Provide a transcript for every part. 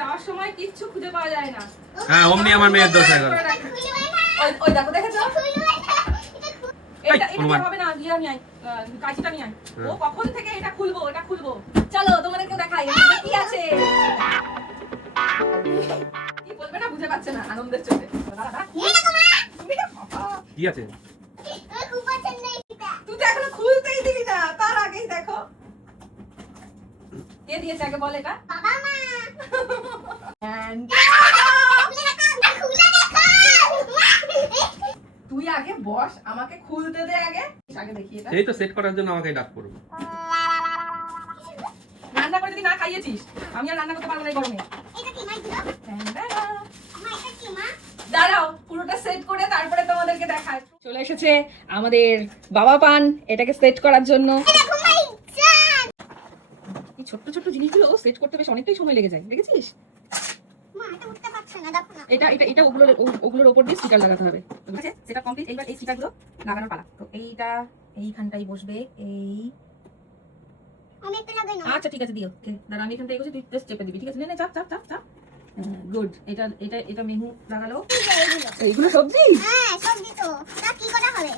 যাওয়ার সময় কিচ্ছু খুঁজে পাওয়া যায় না। হ্যাঁ অমনি আমার মেয়ের দোষ এখন। ওই দেখো দেখেছো, এটা এটা হবে না, গিয়ে আমি কাঁচিটা নিয়ে আয়। ও কখন থেকে এটা খুলবো এটা খুলবো। চলো তোমাদেরকে দেখাই এটা কি আছে। কি বলবে না বুঝে পাচ্ছে না আনন্দের চোটে। কি আছে? তুই তো এখনো খুলতেই দিলি না, তার আগেই দেখো কে দিয়েছে আগে বল এটা। বাবা মা। তুই আগে বস, আমাকে খুলতে দে আগে দেখি এটা। এই তো সেট করার জন্য আমাকে ডাক পড়বে। রান্না করে যদি না খাইয়েছিস আমি আর রান্না করতে পারবো না এই গরমে। এটা কি মাই দিলো? মা এটা কি মা? দাঁড়াও পুরোটা সেট করে তারপরে তোমাদেরকে দেখাই। চলে এসেছে আমাদের বাবা পান এটাকে সেট করার জন্য। দেখো মাই জান। এই ছোট্ট ছোট্ট জিনিসগুলো সেট করতে বেশ অনেকটাই সময় লেগে যায়, দেখেছিস? মা এটা উঠতে পারছে না, দেখো না। এটা ওগুলোর উপর দিয়ে স্টিকার লাগাতে হবে। ঠিক আছে সেটা কমপ্লিট। এইবার এই স্টিকারগুলো লাগানোর পালা। তো এইটা এইখানটাই বসবে। এই আমি একটু লাগাই না। আচ্ছা ঠিক আছে দিও। ওকে দাঁড়া আমি এখান থেকে এগোচ্ছি, তুই জাস্ট চেপে দিবি। ঠিক আছে নে নে চাপ চাপ চাপ চাপ। গুড। এটা এটা এটা মেহু লাগালো। এইগুলো সবজি? হ্যাঁ সবজি তো। তা কি করা হবে?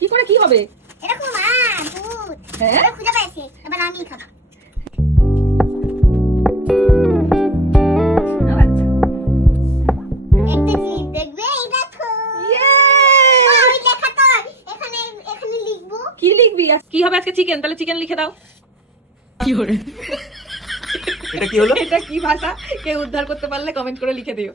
কি করে কি হবে? এরকম দুধ। হ্যাঁ এটা খুঁজে পেয়েছি, এবার আমি খাবো। আচ্ছা একটা জিনিস দেখবে, এই দেখো। ইয়ে মা ওই লেখা তো এখানে এখানে লিখবো। কি লিখবি? কি হবে আজকে? চিকেন। তাহলে চিকেন লিখে দাও। কি করে এটা কি হলো? এটা কি ভাষা কেউ উদ্ধার করতে পারলে কমেন্ট করে লিখে দিও।